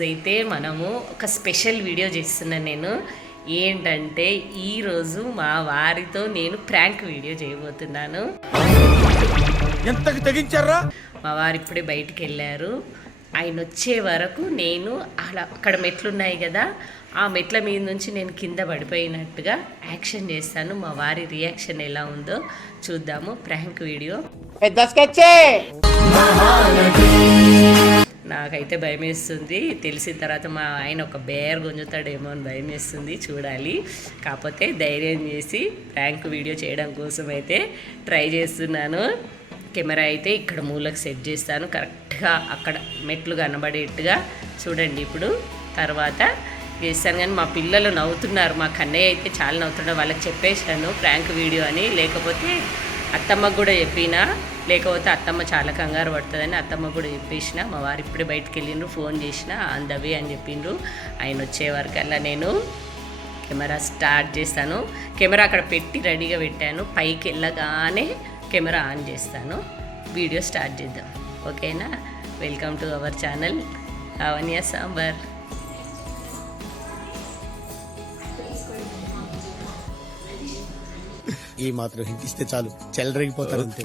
అయితే మనము ఒక స్పెషల్ వీడియో చేస్తున్నాను నేను. ఏంటంటే ఈరోజు మా వారితో నేను ప్రాంక్ వీడియో చేయబోతున్నాను. ఎంతకు తెగించారా? మా వారు ఇప్పుడే బయటికి వెళ్ళారు ఆయన వచ్చే వరకు నేను అలా అక్కడ మెట్లు ఉన్నాయి కదా ఆ మెట్ల మీద నుంచి నేను కింద పడిపోయినట్టుగా యాక్షన్ చేస్తాను. మా వారి రియాక్షన్ ఎలా ఉందో చూద్దాము. Prank video. పెద్ద స్కెచ్చే నాకైతే భయం వేస్తుంది తెలిసిన తర్వాత మా ఆయన ఒక బేర్ గుంజుతాడేమో అని భయం వేస్తుంది చూడాలి. కాకపోతే ధైర్యం చేసి ప్రాంక్ వీడియో చేయడం కోసం అయితే ట్రై చేస్తున్నాను. కెమెరా అయితే ఇక్కడ మూలకు సెట్ చేస్తాను. కరెక్ట్గా అక్కడ మెట్లు కనబడేట్టుగా చూడండి ఇప్పుడు. తర్వాత చేస్తాను కానీ మా పిల్లలు నవ్వుతున్నారు. మా కన్నయ్య అయితే చాలా నవ్వుతున్నారు వాళ్ళకి చెప్పేశాను ప్రాంక్ వీడియో అని. లేకపోతే అత్తమ్మకు కూడా చెప్పినా. లేకపోతే అత్తమ్మ చాలా కంగారు పడుతుందని అత్తమ్మ కూడా చెప్పేసిన మా వారు ఇప్పుడే బయటకు వెళ్ళిండ్రు ఫోన్ చేసిన అందవి అని చెప్పిండ్రు. ఆయన వచ్చే వరకల్లా నేను కెమెరా స్టార్ట్ చేస్తాను. కెమెరా అక్కడ పెట్టి రెడీగా పెట్టాను. పైకి వెళ్ళగానే కెమెరా ఆన్ చేస్తాను. వీడియో స్టార్ట్ చేద్దాం. ఓకేనా? Welcome to our channel Lavanya sambar. ఈ మాత్రం హింటిస్తే చాలు. చెలరేగిపోతారు అంతే.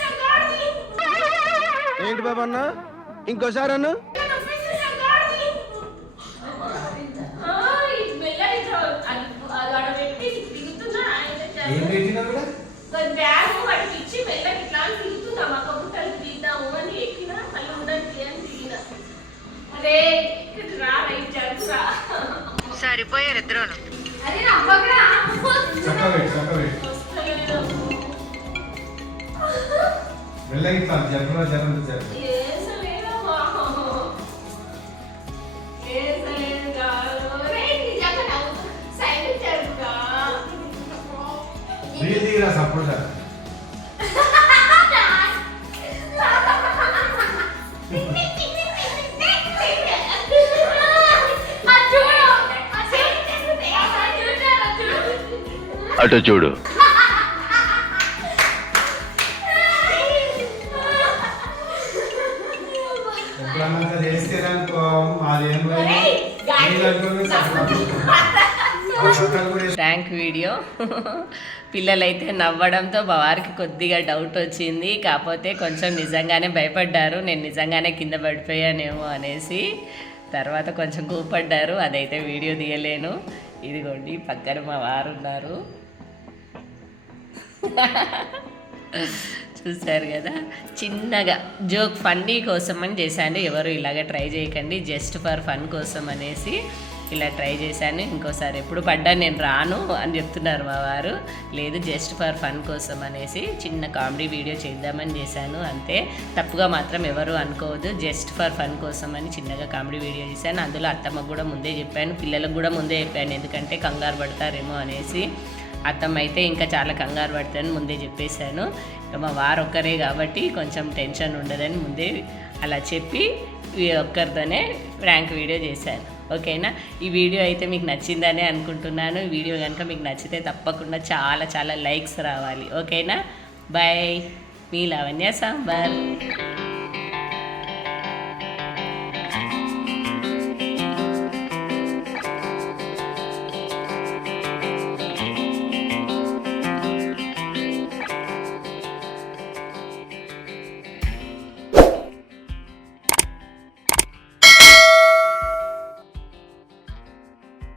నా కాలుకి. ఏంటి బాబా అన్న? ఇంకోసారి అన్న? సపోర్ట్ ఆ సైడ్ చూడు, ఆ చూడు. అటు చూడు. ప్రాంక్ వీడియో పిల్లలైతే నవ్వడంతో మా వారికి కొద్దిగా డౌట్ వచ్చింది. కాకపోతే కొంచెం నిజంగానే భయపడ్డారు. నేను నిజంగానే కింద పడిపోయానేమో అనేసి తర్వాత కొంచెం కూపడ్డారు. అదైతే వీడియో తీయలేను. ఇదిగోండి పక్కన మా వారు ఉన్నారు. చూశారు కదా. చిన్నగా జోక్ ఫన్నీ కోసం అని చేశాను. ఎవరు ఇలాగ ట్రై చేయకండి. జస్ట్ ఫర్ ఫన్ కోసం అనేసి ఇలా ట్రై చేశాను. ఇంకోసారి ఎప్పుడు పడ్డా నేను రాను అని చెప్తున్నారు మా వారు. లేదు జస్ట్ ఫర్ ఫన్ కోసం అనేసి చిన్న కామెడీ వీడియో చేద్దామని చేశాను. అంతే. తప్పుగా మాత్రం ఎవరు అనుకోవద్దు. జస్ట్ ఫర్ ఫన్ కోసం అని చిన్నగా కామెడీ వీడియో చేశాను. అందులో అత్తమ్మకు కూడా ముందే చెప్పాను. పిల్లలకు కూడా ముందే చెప్పాను. ఎందుకంటే కంగారు పడతారేమో అనేసి. అత్తమ్మ అయితే ఇంకా చాలా కంగారు పడతాను ముందే చెప్పేశాను. మా వారు ఒక్కరే కాబట్టి కొంచెం టెన్షన్ ఉండదని ముందే అలా చెప్పి ఒక్కరితోనే ఫ్రాంక్ వీడియో చేశాను. ఓకేనా? ఈ వీడియో అయితే మీకు నచ్చిందనే అనుకుంటున్నాను. ఈ వీడియో కనుక మీకు నచ్చితే తప్పకుండా చాలా చాలా లైక్స్ రావాలి. ఓకేనా? బాయ్. మీ లావణ్య సాంబార్.